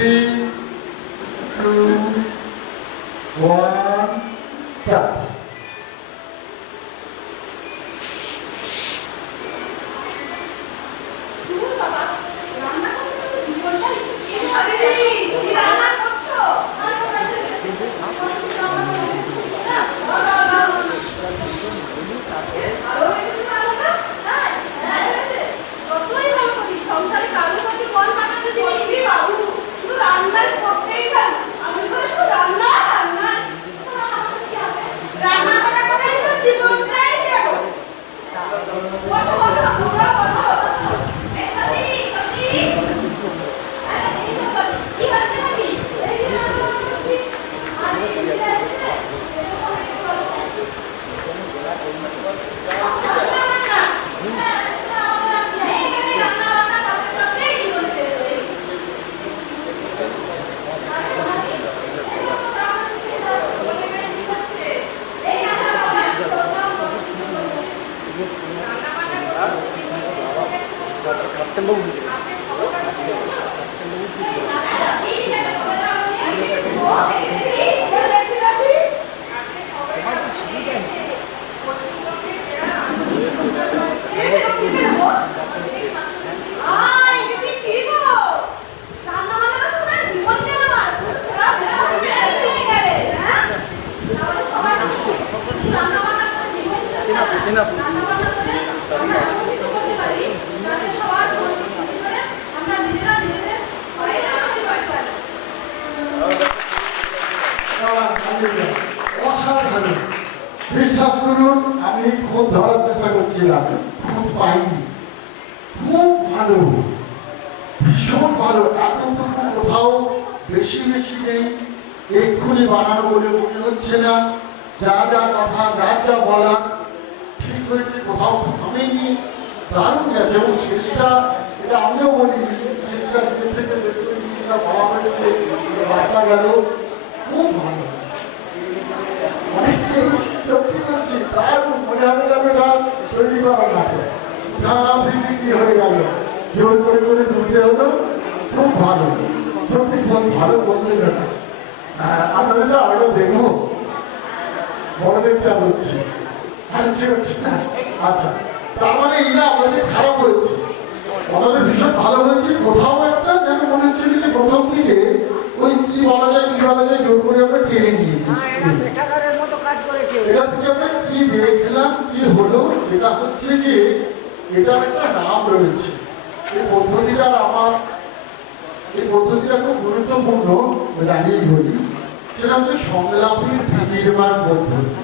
3, 2, 1, start. অসাধারণ। বিশ্বাস করুন, আমি খুব ধরার চেষ্টা করছিলাম, খুব পাইনি। খুব ভালো, ভীষণ ভালো। এতটুকু কোথাও বেশি বেশি নেই, এক্ষুনি বানানো বলে মনে হচ্ছে না। যা যা কথা, যার যা বলা ঠিক হয়েছে, কোথাও থামেনি, দারুণ গেছে। এবং শেষটা, এটা আমিও বলিনি, শেষটা নিজে থেকে বলা হয়েছে, বার্তা গেল, খুব ভালো। অনেককে সত্যি বলছি, দারুণ মনে হবে যেন এটা তৈরি করা নাটক। কি হয়ে গেল, জোর করে করে তুলতে হলো। খুব ভালো, সত্যি খুব ভালো বললেন না। আপনাদের আরো দেখবো, বড়দেরটা বলছি। ঠিক হচ্ছে না? আচ্ছা, তার মানে এই না বলছে খারাপ হয়েছে, আমাদের ভীষণ ভালো হয়েছে। কোথাও একটা যেন মনে হচ্ছে যে প্রথম দিকে ওই কি বলা যায় জোর করে আমরা টেনে নিয়ে গেছি। এটা থেকে আমরা কি দেখলাম, কি হলো, সেটা হচ্ছে যে এটার একটা নাম রয়েছে। এই পদ্ধতিটা খুব গুরুত্বপূর্ণ জানিয়ে বলি। সেটা হচ্ছে সংলাপের বিনির্মাণ পদ্ধতি।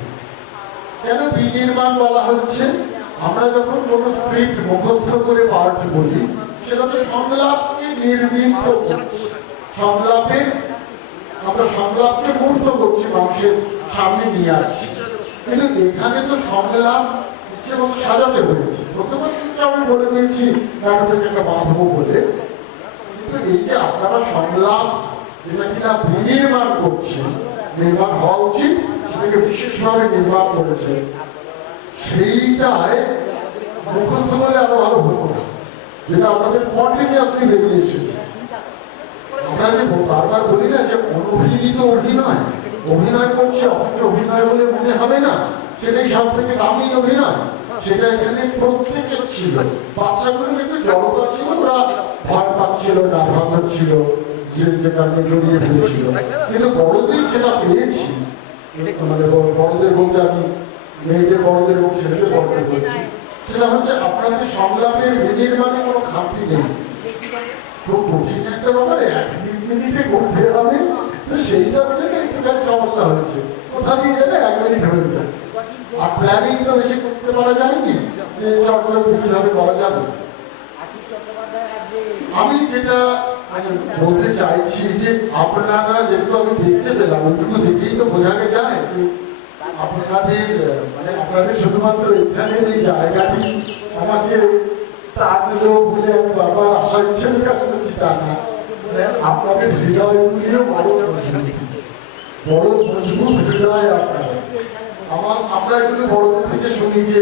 কেন বিনির্মাণ বলা হচ্ছে? আমরা যখন কোনো স্ক্রিপ্ট মুখস্থ করে পাঠ বলি, সেটা তো সংলাপকে নির্মিত করছি। আমরা সংলাপকে মূর্ত করছি, মানুষের সামনে নিয়ে আসছি। কিন্তু এখানে তো সংলাপ ইচ্ছে মতো সাজাতে হয়েছে। প্রথমে আমি বলে দিয়েছি নাটকের একটা বাঁধবো বলে। কিন্তু এই যে আপনারা সংলাপ যেটা কিনা বিনির্মাণ করছেন, নির্মাণ হওয়া উচিত, সেটাকে বিশেষভাবে নির্মাণ করেছে, সেইটায় মুখস্থ করলে আরো ভালো হতো না, যেটা আপনাদের স্পন্টেনিয়াসলি বেরিয়ে এসেছে। আমরা যে বারবার বলি না যে অনভিনীত অভিনয় করছে, অথচ অভিনয় বলে মনে হবে না, সেটাই সব থেকে দামি অভিনয়। সেটা এখানে প্রত্যেকের ছিল। বাচ্চাগুলোর একটু জড়তা ছিল, ওরা ভয় পাচ্ছিল, নার্ভাস হচ্ছিল, যে কারণে জড়িয়ে ফেলেছিল। কিন্তু বড়দের যেটা পেয়েছি, মানে বড়দের বলতে আমি মেয়েদের বড়দের এবং ছেলেদের বড়দের বলছি, সেটা হচ্ছে আপনাদের সংলাপের বিনির্মাণে কোনো খামতি নেই। খুব কঠিন একটা ব্যাপারে 1 মিনিটে করতে হবে, তো সেইটার জন্য একটুখানি সমস্যা হয়েছে। কোথা দিয়ে যাবে 1 মিনিট হয়ে যায়। আর প্ল্যানিং তো বেশি করতে পারা যায়নি, যে চর্চা কিভাবে করা যাবে। আমি যেটা বলতে চাইছি যে আপনারা যেহেতু আমি দেখতে পেলাম, ওইটুকু দেখেই তো বোঝাকে যায় যে আপনাদের শুধুমাত্র এখানের এই জায়গাটি আমাকে টানলো বলে আমি বারবার আসার ইচ্ছে প্রকাশ করছি তা না। আপনাদের হৃদয়গুলিও বড় মজবুত হৃদয় আপনাদের। আমরা এগুলো বড়দের থেকে শুনি যে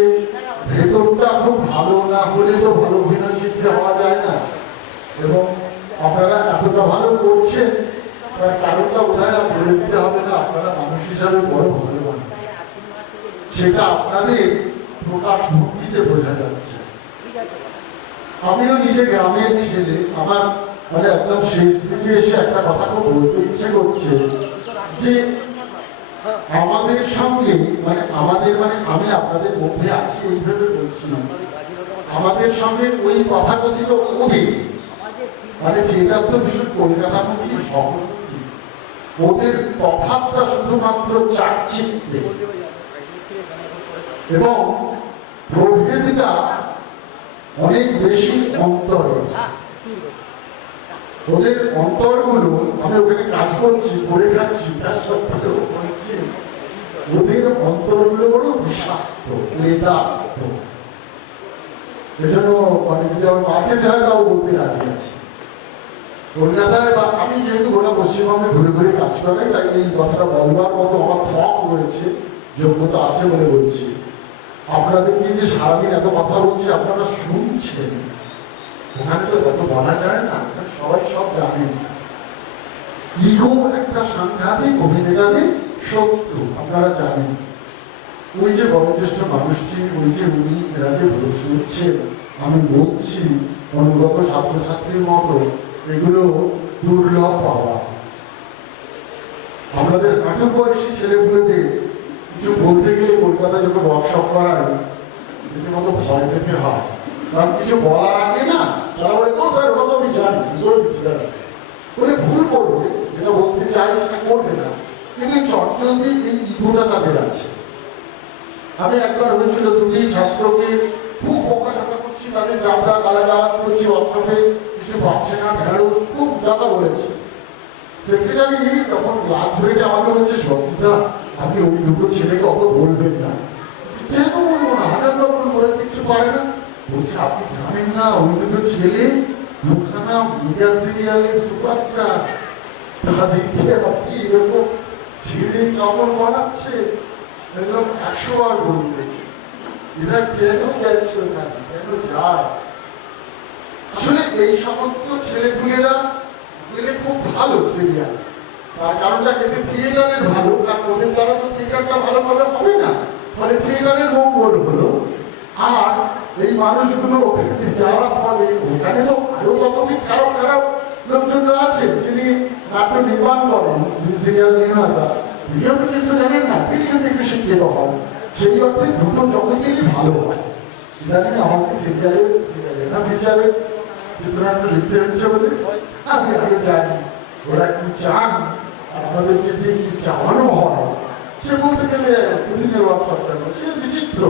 ভেতরটা খুব ভালো না হলে তো ভালো অভিনয় শিল্পী হওয়া যায় না। এবং আপনারা এতটা ভালো করছেন, তার কারণটা বোধহয় বলে দিতে হবে না। আপনারা মানুষ হিসাবে বড় ভালোবান, সেটা আপনাদের প্রকাশ ভঙ্গিতে বোঝা যাচ্ছে। আমিও নিজে গ্রামের ছেলে, আমার মানে একদম শেষ দিকে এসে একটা কথা খুব বলতে ইচ্ছে করছে যে আমাদের সঙ্গে মানে আমি আপনাদের মধ্যে আছি এইভাবে বলছি, আমাদের সঙ্গে ওই কথাকথিত ওদের মানে যেটা তো ভীষণ কলকাতামুখী শহরমুখী, ওদের তফাৎটা শুধুমাত্র চাকচিক্যে এবং প্রভেদটা অনেক বেশি অন্তরে। ওদের অন্তরগুলো, আমি ওখানে কাজ করছি, করে খাচ্ছি, তার সত্ত্বেও বলছি ওদের অন্তরগুলো বড় বিষাক্ত, ক্লেদাক্ত। এজন্য মানে যদি আমার মাকে যায় তাও বলতে রাজি আছে। কলকাতায় বা আমি যেহেতু গোটা পশ্চিমবঙ্গে ঘুরে ঘুরে কাজ করাই, তাই এই কথাটা বলবার মতো আমার থক রয়েছে, যোগ্যতা আছে বলে বলছি। আপনাদের নিয়ে যে সারাদিন এত কথা বলছি, আপনারা শুনছেন, ওখানে তো যত বলা যায় না, সবাই সব জানেন। ইগো একটা সাংঘাতিক অভিনেতাদের শত্রু, আপনারা জানেন। ওই যে বয়োজ্যেষ্ঠ মানুষটি, ওই যে উনি এরা যে শুনছেন, আমি বলছি অনুগত ছাত্রছাত্রীর মতো, এগুলো দুর্লভ পাওয়া। আমাদের নাটক বয়সী ছেলেগুলোদের কিছু বলতে গেলে কলকাতায় যখন ওয়ার্কশপ করায় রীতিমতো ভয় পেতে হয়, কারণ কিছু বলার আগে না তারা বলে তো স্যার ওটা আমি জানি, বলে ভুল করবে, যেটা বলতে চাই সেটা করবে না, কিন্তু চটজলদি এই ইগোটা তাদের আছে। আমি একবার হয়েছিল দুটি ছাত্রকে খুব বকাঝকা করছি, তাদের যাত্রা গালাগালাজ করছি, ওয়ার্কশপে কিছু পাচ্ছে না, ঢেড়স খুব যাতা বলেছি। সেক্রেটারি তখন ক্লাস ব্রেকে আমাকে বলছে, সস্মিতা আপনি ওই দুটো ছেলেকে অত বলবেন না। কেন বলবো না, হাজারবার বলবো, কিছু পারে না। বলছে আপনি জানেন না ওই দুটো ছেলে দুখানা মিডিয়া সিরিয়ালের সুপারস্টার, তাদেরকে আপনি এরকম ছিঁড়ে কাপড় বানাচ্ছে, এরকম 100 বার বলবে। এরা কেন যাচ্ছে ওখানে, কেন যায়? আসলে এই সমস্ত ছেলেপুলেরা গেলে খুব ভালো সিরিয়াল, তার কারণটা খেতে থিয়েটারের ভালো, কারণ ওদের দ্বারা তো থিয়েটারটা ভালোভাবে হবে না, ফলে থিয়েটারের মঙ্গল হলো। আর এই মানুষগুলো যাওয়ার ফলে ওখানে তো আরো ততধিক খারাপ খারাপ লোকজনরা আছে, যিনি নাটক নির্মাণ করেন, যিনি সিরিয়াল নির্মাতা, তিনিও তো কিছু জানেন না, তিনি যদি একটু শিক্ষিত হন, সেই অর্থে দুটো জগতেরই ভালো হয়। ইদানিং আমাকে সিরিয়ালের হিসাবে চিত্রনাট্য লিখতে হচ্ছে বলে আমি আরো জানি ওরা কি চান আর আমাদেরকে দিয়ে কি চাওয়ানো হয়। সে বলতে গেলে দুদিনের ওয়ার্কশপটা সে বিচিত্র।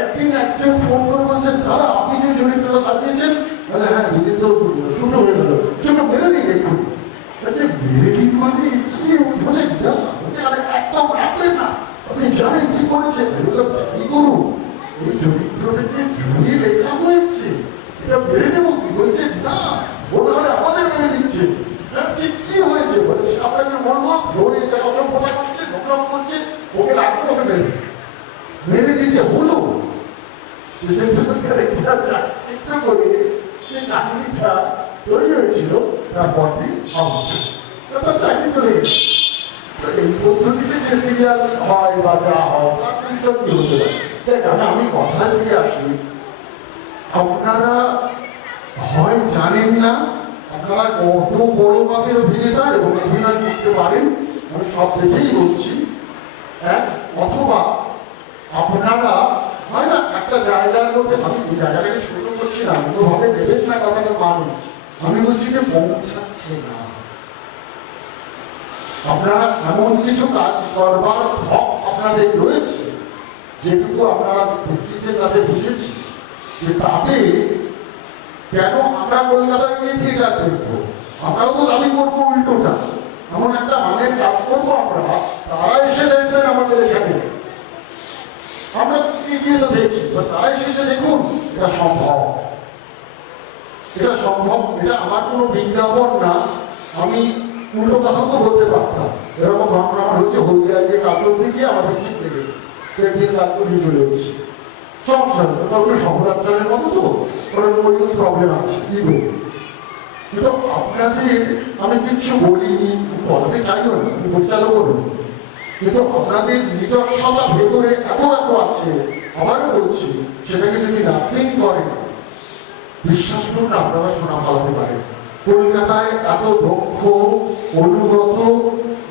একদিন একজন ফোন করে বলছেন, দাদা আপনি যে চরিত্রটা সাজিয়েছেন, তাহলে হ্যাঁ দুদিন তো শুরু হয়ে গেল, চলো মেরে দিন একটু। মেরে দিন মানে কি বোঝেন একদম রাখলেন না, আপনি জানেন কি করেছেন, কি করুন এই চরিত্রটাকে জড়িয়ে লেখা হয়েছে, এটা মেরে দেবো কি? বলছে না, ওটা হলে আমাদের মেরে দিচ্ছে। কি হয়েছে বলে আপনাকে বলবো, ধরে অসভ্যতা করছে, নোংরাম করছে, ওকে রাখবো, ওকে মেরে দিতে হলো। চিত্র করে যে কাহিনীটা তৈরি হয়েছিল তারপরই তার চাকরি চলে গেছে। এই পদ্ধতিতে যে সিরিয়াল হয় বা যা হয় তার বিষয় কি হতে পারে। আমি কথায় দিয়ে আসি, আপনারা হয় জানেন না আপনারা কত বড় মাপের অভিনেতা এবং অভিনয় করতে পারেন, আমি সব দেখেই বলছি, অথবা আপনারা হয় না একটা জায়গার মধ্যে, আমি এই জায়গাটাকে ছোট করছি না, অন্যভাবে নেবেন না কথাটা মানুষ, আমি বলছি যে পৌঁছাচ্ছে না। আপনারা এমন কিছু কাজ করবার হক আপনাদের রয়েছে, যেটুকু আপনারা দেখিয়েছে তাতে বুঝেছি যে তাতে কেন আমরা কলকাতায় গিয়ে থিয়েটার দেখবো, আমরাও তো দাবি করবো উল্টোটা, এমন একটা মানের কাজ করবো আমরা, তারা এসে দেখবেন আমাদের এখানে, আমরা গিয়ে তো দেখি, তারা এসে দেখুন এটা সম্ভব, এটা সম্ভব। এটা আমার কোনো বিজ্ঞাপন না, আমি উল্টো কথা তো বলতে পারতাম। এরকম ঘটনা আমার হচ্ছে, হলদিয়া গিয়ে কাপড় দিয়ে গিয়ে আমাদের ঠিক লেগেছে, একদিন কাপড় নিয়ে চলে এসেছি, সমস্যা শহরাঞ্চলের মতো তো ওই প্রবলেম আছে, ইগো। কিন্তু আপনাদের আমি কিছু বলিনি, বলতে চাইও না, পরিচালক করুন, কিন্তু আপনাদের নিজস্বতা ভেতরে এত এত আছে, আবারও বলছি, সেটাকে যদি নার্সিং করেন, বিশ্বাস করুন আপনারা শোনা ভালোতে পারেন। কলকাতায় এত দক্ষ, অনুগত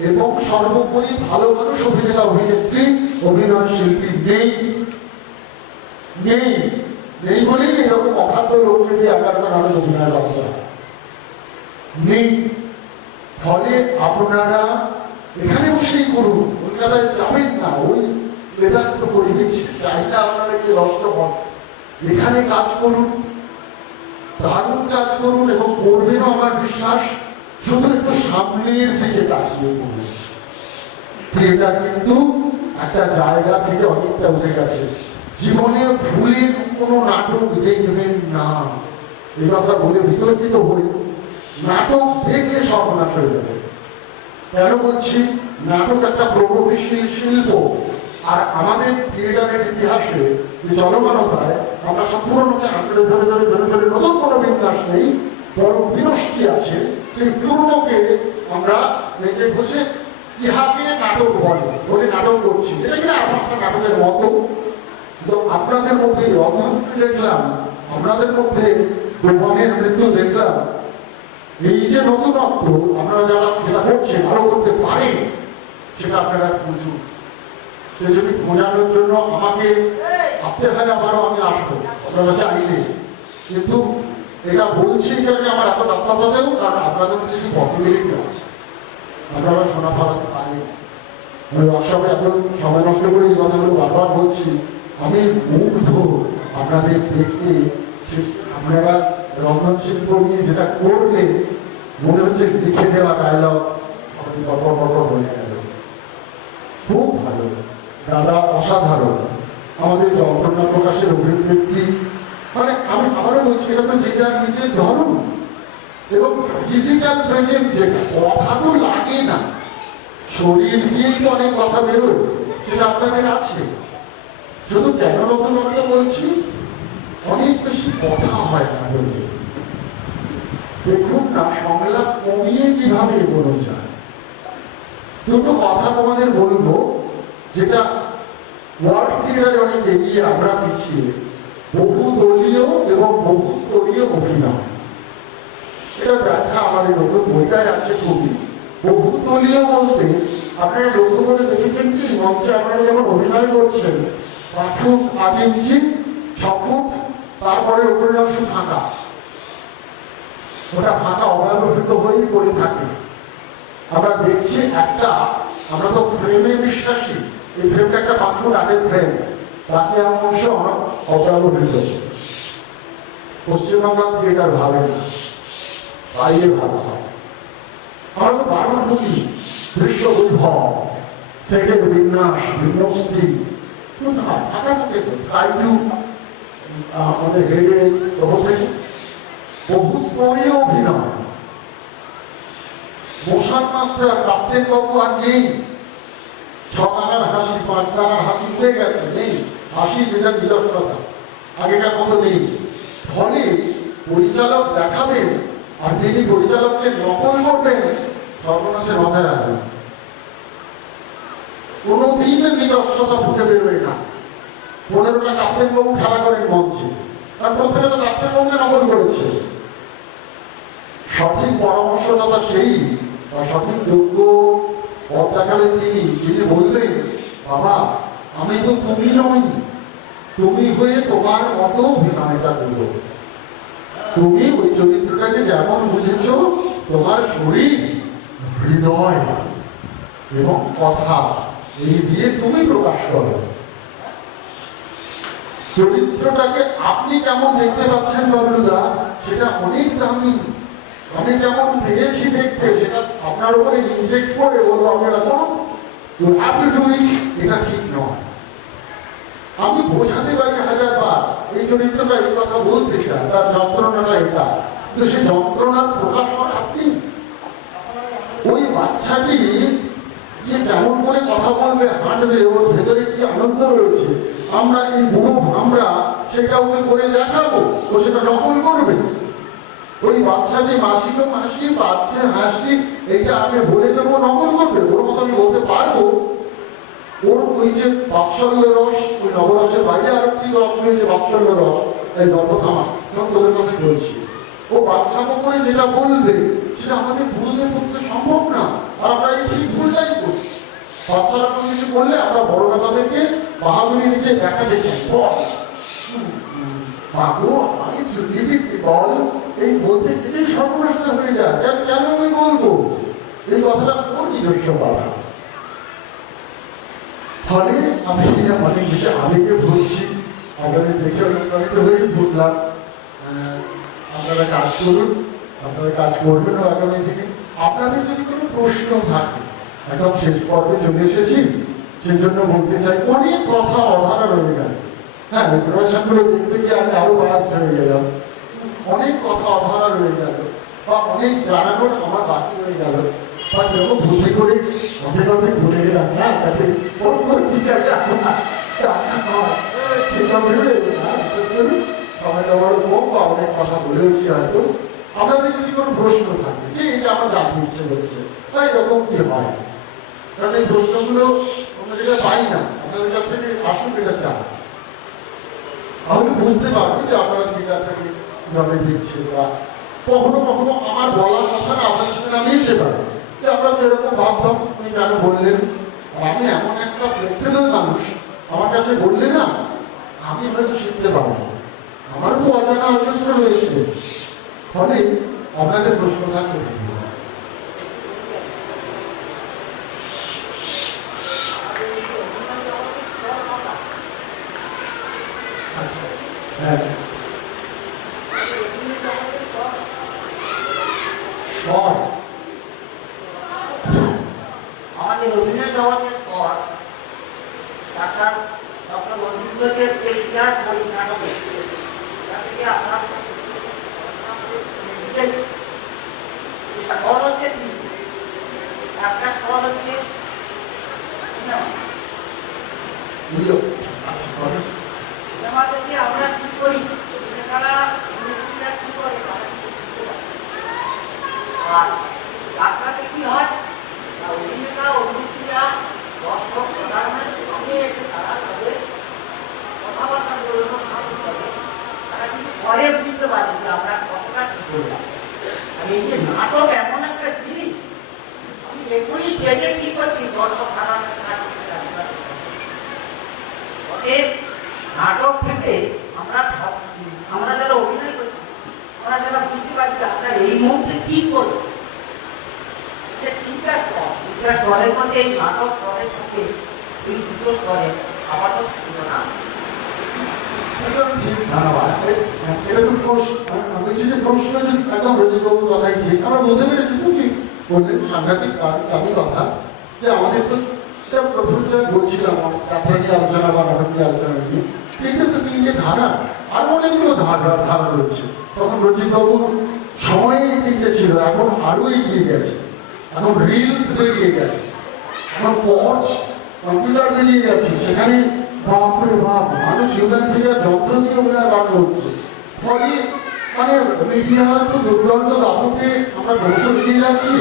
এবং সর্বোপরি ভালো মানুষ অভিনেতা অভিনেত্রী অভিনয় শিল্পী নেই নেই নেই বলেই এরকম অখাদ্য লোককে দিয়ে 11টা নামে অভিনয় করতে হয় নেই। ফলে আপনারা এখানে বসেই করুন, কলকাতায় যাবেন না, ওই লেদার্থ পরিবেশ চাইটা আপনারা কি রক্ত হন, এখানে কাজ করুন, দারুণ কাজ করুন এবং করবেনও আমার বিশ্বাস। শুধু একটু সামনের দিকে তাকিয়ে করুন। থিয়েটার কিন্তু একটা জায়গা থেকে অনেকটা উঠে গেছে। জীবনে ভুলে কোনো নাটক দেখবেন না, এই কথা বলে বিতর্কিত হই। নাটক দেখলে সর্বনাশ হয়ে যাবে। কেন বলছি? নাটক একটা প্রগতিশীল শিল্প, আর আমাদের থিয়েটারের ইতিহাসে যে চলমানতায় আমরা সম্পূর্ণকে আঁকড়ে ধরে ধরে ধরে ধরে নতুন কোনো বিন্যাস নেই, বড় বিনষ্টি আছে। সেই পুরনোকে আমরা নিজে বসে ইহাকে নাটক বলে নাটক করছি। এটা কি আপনার নাটকের মতো? তো আপনাদের মধ্যে রন্ধনশ্রী দেখলাম, আপনাদের মধ্যে ভগবানের মৃত্যু দেখলাম। এই যে নতুনত্ব আপনারা যারা যেটা করছেন, আরো করতে পারেন, সেটা আপনারা বুঝুন। সে যদি বোঝানোর জন্য আমাকে আসতে হয়, আবারও আমি আসবো আপনারা চাইলে। কিন্তু এটা বলছি কারণে আমার এত ব্যস্ততাতেও, কারণ আপনাদের মধ্যে সেই পসিবিলিটি আছে, আপনারা শোনা ফলাতে পারেন। আমি ওয়ার্কশপে এত সময় নষ্ট করে এই কথাগুলো বারবার বলছি। আমি মুগ্ধ আপনাদের দেখতে। আপনারা রন্ধন শিল্প নিয়ে যেটা করলেন, মনে হচ্ছে লিখে দেওয়া ডায়লগ হয়ে গেল। খুব ভালো দাদা, অসাধারণ। আমাদের যন্ত্রণা প্রকাশের অভিব্যক্তি, মানে আমি আবারও বলছি, এটা তো যে যার নিজের ধরন এবং ফিজিক্যাল প্রেজেন্স, যেটা কথা তো লাগে না, শরীর দিয়েই তো অনেক কথা বেরোয়, সেটা আপনাদের আছে। শুধু কেন নতুনত্ব বলছি, অনেক বেশি কথা হয় না বলতে। দেখুন না, সংলাপ কমিয়ে কিভাবে এগোনো যায়। দুটো কথা তোমাদের বলবো, যেটা ওয়ার্ল্ড থিয়েটারে অনেক এগিয়ে, আমরা পিছিয়ে। বহুদলীয় এবং বহুস্তরীয় অভিনয়, এটা ব্যাখ্যা আমার এই নতুন বইটাই আছে। খুবই বহুদলীয় বলতে আপনারা লক্ষ্য করে দেখেছেন কি, মঞ্চে আপনারা যখন অভিনয় করছেন, 5 ফুট 8 ইঞ্চি 6 ফুট, তারপরে উপরের অংশ ফাঁকা, ওটা ফাঁকা অবয়বসূত হয়েই পড়ে থাকে। আমরা দেখছি একটা, আমরা তো ফ্রেমে বিশ্বাসী, এই ফ্রেমটা একটা 5 ফুট 8 ফ্রেম, বাকি অংশ অবয়বসূত। পশ্চিমবাংলার থিয়েটার ভাবে না, বাইরে ভালো হয়। আমরা তো বারবার বলি দৃশ্য বৈভব, সেটের বিন্যাস, বিন্যস্তি, ফাঁকা থাকে স্কাই টু আমাদের হেডের ওপর থেকে বহুস্তরীয় অভিনয়। মোশন মাস্টার, ক্যাপ্টেন বাবু আর নেই। 6 টাকার হাসি, 5 টাকার হাসি উঠে গেছে, নেই হাসি, যেটা বিলক্ষণতা আগেকার মতো নেই। ফলে পরিচালক দেখাবেন, আর তিনি পরিচালককে নকল করবেন, সর্বনাশের মাথায় আসবেন। কোনোদিন নিজস্বতা ফুটে বেরোয় না। 15টা ক্যাপ্টেন বাবু খেলা করেন মঞ্চে, আর প্রত্যেকটা ক্যাপ্টেন বাবুকে নকল করেছে। সঠিক পরামর্শদাতা সেই, বা সঠিক যোগ্য পথ দেখালেন যিনি বললেন, বাবা আমি তো তুমি নই, তুমি হয়ে তোমার মতো অভিনয়টা করো। তুমি ওই চরিত্রটাকে যেমন বুঝেছ, তোমার শরীর, হৃদয় এবং কথা, এই দিয়ে তুমি প্রকাশ করো। চরিত্রটাকে আপনি কেমন দেখতে পাচ্ছেন বাবলুদা, সেটা অনেক দামি। আমি যেমন পেয়েছি দেখতে, সেটা আপনার উপরে ইনজেক্ট করে বলবো আপনারা করুন, এটা ঠিক নয়। আমি বোঝাতে পারি 1000 বার এই চরিত্রটা এই কথা বলতে চায়, তার যন্ত্রণাটা এটা, কিন্তু সেই যন্ত্রণার প্রকাশ আপনি। ওই বাচ্চাটি যে কেমন করে কথা বলবে, হাঁটবে, ওর ভেতরে কি আনন্দ রয়েছে, আমরা এই বুড়ো আমরা সেটা ওকে করে দেখাবো, ও সেটা নকল করবে। ওই বাচ্চাটি মাসি তো মাসি, বাচ্চা হাসি, এটা আমি বলে দেবো, নকল করবে, ওর মতো আমি বলতে পারবো। ওর ওই যে বাৎসল্য রস, ওই নবরসের বাইরে আর একটি রস রয়েছে বাৎসল্য রস, এই দর্পথামা, সব তোদের কথা বলছি। ও বাচ্চামো করে যেটা বলবে সেটা আমাদের বুঝতে করতে সম্ভব না, আর আমরা এই ঠিক ভুলটাই করি। বাচ্চারা কোনো কিছু বললে আমরা বড়রা তাদেরকে বাহাদুরি দিতে দেখাতে চাই, বল বাবু আমি যদি বল, এই বলতে গেলে সর্বনাশটা হয়ে যায়। কেন আমি বলবো এই কথাটা কোন নিজস্ব কথা? ফলে আমি অনেক বেশি আবেগে বলছি, আপনাদের দেখে অনুপ্রাণিত হয়েই বললাম। আপনারা কাজ করুন, আপনারা কাজ করবেন আগামী দিনে। আপনাদের যদি কোনো প্রশ্ন থাকে, একদম শেষ পর্বে চলে এসেছি, সেজন্য বলতে চাই অনেক কথা অধারা রয়ে গেল। হ্যাঁ, প্রফেশনগুলো দেখতে গিয়ে আমি আরো ব্যস্ত হয়ে গেলাম। অনেক কথা অধারা রয়ে গেল, বা অনেক জানানোর আমার বাকি হয়ে গেল, বা কেউ বুঝে করে অনেক অনেক ভুলে গেলাম না, তাতে ঠিক আছে সেসব ভেবে সময়টা বড় কম, বা অনেক কথা বলেওছি হয়তো। আপনাদের যদি কোনো প্রশ্ন থাকে যে এটা আমার জানতে ইচ্ছে হচ্ছে, তাই এরকম কি হয়, কারণ এই প্রশ্নগুলো আমরা যেটা পাই না, আপনাদের কাছ থেকে আসুক এটা চাই, তাহলে বুঝতে পারবো যে আপনারা থিয়েটারটাকে কিভাবে দেখছেন। বা কখনো কখনো আমার বলার কথাটা আপনার সঙ্গে মিলতে পারে, যে আমরা যেরকম ভাবতাম আপনি কেন বললেন। আমি এমন একটা ফ্লেক্সিবল মানুষ, আমার কাছে বললে না আমি হয়তো শিখতে পারবো, আমার তো অজানা অজস্র রয়েছে। ফলে আপনাদের প্রশ্ন থাকতে হ্যাঁ আমাদের অভিনয় জগতের পর ডক্টর রবীন্দ্রনাথের যে ইতিহাস বই নাটক থেকে আপনার স্থল হচ্ছে একটা স্থল হচ্ছে সিনেমা থেকে আমরা কি করি, তারা কি করে, আর যাত্রাতে কি হয়, অভিনেতা অভিনেত্রীরা দর্শক সাধারণের সঙ্গে এসে তারা তাদের কথাবার্তা বলবো, তারা কিন্তু পরে বুঝতে পারে যে আমরা কতটা কি করলাম। আর এই যে নাটক এমন একটা জিনিস, আমি এখনই স্টেজে কি করছি দর্শক সাধারণের নাটক থেকে আমরা যারা অভিনয় করছি, আমরা যারা বুঝতে পারছি আমরা এই মুহূর্তে কি করবো। তিনটা স্তরের মধ্যে এই নাটক স্তরের সাথে এই দুটো স্তরে আপাতত তুলনা। ধন্যবাদ। এরকম প্রশ্ন একদম রজিবাবুর কথাই ঠিক, আমরা বলতে পেরেছি কি বললেন, সাংঘাতিক দামি কথা, যে আমাদের তো বলছিলাম যাত্রা নিয়ে আলোচনা বা নাটক নিয়ে আলোচনা নিয়ে, এটা তো তিনটে ধারা, আর অনেকগুলো ধারা রয়েছে। তখন রজিবাবুর সময়ে তিনটে ছিল, এখন আরো এগিয়ে গেছে, এখন রিলস বেরিয়ে গেছে, এখন পজ কম্পিউটার বেরিয়ে গেছে, সেখানে বাপরে বাপ মানুষ হিউম্যান ফিগার যন্ত্র দিয়ে অভিনয় বার করছে। ফলে মানে মিডিয়ার তো দুর্দান্ত দাপকে আমরা দোষ দিয়ে যাচ্ছি।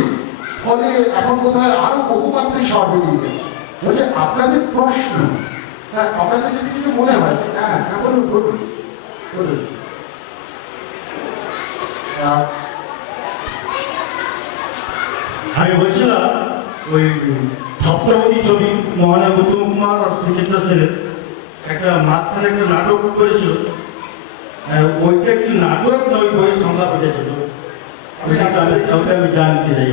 ফলে এখন কোথায় আরো বহুমাত্রিক স্বর বেরিয়ে গেছে। বলছে আপনাদের প্রশ্ন, হ্যাঁ আপনাদের যদি কিছু মনে হয়, হ্যাঁ বলুন বলুন বলুন। আমি বলছিলাম ওই সপ্তপদী ছবি মহানায়ক উত্তম কুমার আর সুচিত্রা সেনের একটা মাঝখানে একটা নাটক করেছিল, ওইটা একটি নাটক নয়, বই সংখ্যা পেটেছিল, আমি জানতে চাই।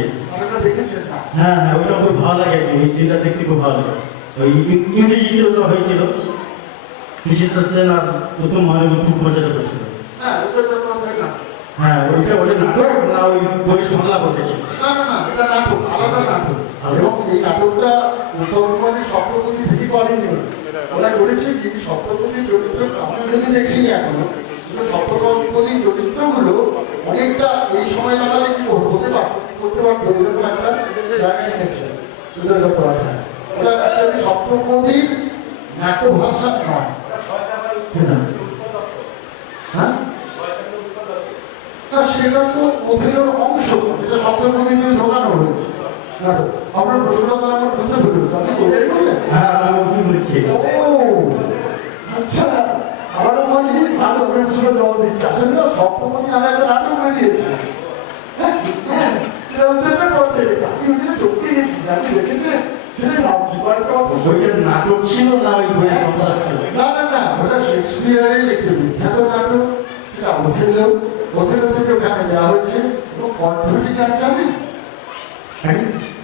হ্যাঁ হ্যাঁ, ওইটা খুব ভালো লাগে, ওই সিনটা দেখতে খুব ভালো লাগে। ওই ইংরেজিতে ওটা হয়েছিল, সুচিত্রা সেন আর উত্তম মহানায়ক উত্তম কুমার যেটা করেছিল। হ্যাঁ ওইটা নাটক না ওই বই সংখ্যা পেটেছিল? না না না, এটা নাটক, আলাদা নাটক। এবং এই নাটকটা উত্তম কুমারের সপ্তপদী থেকে করেনি, ওরা করেছে কি সপ্তপদীর চরিত্র আমি যদি দেখিনি এখনো, কিন্তু সপ্তপদীর চরিত্রগুলো অনেকটা এই সময় লাগালে কি হতে পারতো, কি করতে পারতো, এরকম একটা জায়গায় এনেছে ওটা অ্যাকচুয়ালি সপ্তপদীর নাট্য ভাষা নয়। হ্যাঁ না, সেটা তো অভিনয়ের অংশ, এটা স্বপ্নের মধ্যে দিয়ে ঢোকানো হয়েছে। আপনার প্রশ্নটা আমার বুঝতে পেরেছি, আপনি ওটাই বললেন? হ্যাঁ আমি ওকে বলছি। ও আচ্ছা, আমারও বলি ভালো প্রশ্নের জবাব দিচ্ছি। আসলে না সপ্তমী আমি একটা নাটক বেরিয়েছি, আপনি দেখেছেন? সেটাই ভাবছি কয়েকটা ওইটা নাটক ছিল না ওই বইয়ের কথা ছিল? না না না, ওটা শেক্সপিয়ারের একটি বিখ্যাত নাটক, সেটা ওথেলো। ওথেলো থেকে ওখানে দেওয়া হয়েছে এবং কণ্ঠটি যার জানেন, হ্যাঁ?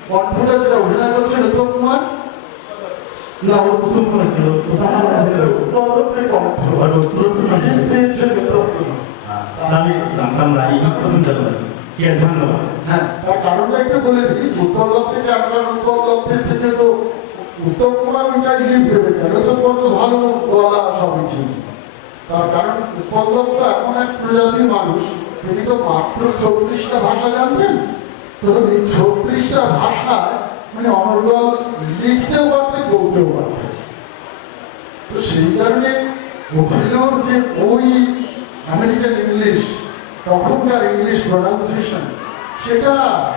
কণ্ঠটা যেটা অভিনয় করছেন উত্তম কুমার, না ওর প্রথম কোনো ছিল কণ্ঠ আর ওর প্রথম না ছিল। দিয়েছেন উত্তম কুমার। আমি জানতাম না, এই প্রথম জানলাম। কি আর ধন্যবাদ। হ্যাঁ, তার কারণটা একটু বলে দিই। উত্তরলভ থেকে আপনার উত্তরলভের থেকে তো উত্তম কুমার ওইটাই লিপ ভেবে গেল, তো কত ভালো গলা সবই ঠিক। তার কারণ উত্তরলভ তো এমন এক প্রজাতির মানুষ, তিনি তো মাত্র 34টা ভাষা জানতেন। তো এই 34টা ভাষায় মানে অনর্গল লিখতেও পারতেন, বলতেও পারতেন। তো সেই কারণে ওথেলোর যে ওই আমেরিকান ইংলিশ, তখনকার ইংলিশ প্রোনাউন্সিয়েশন, সেটা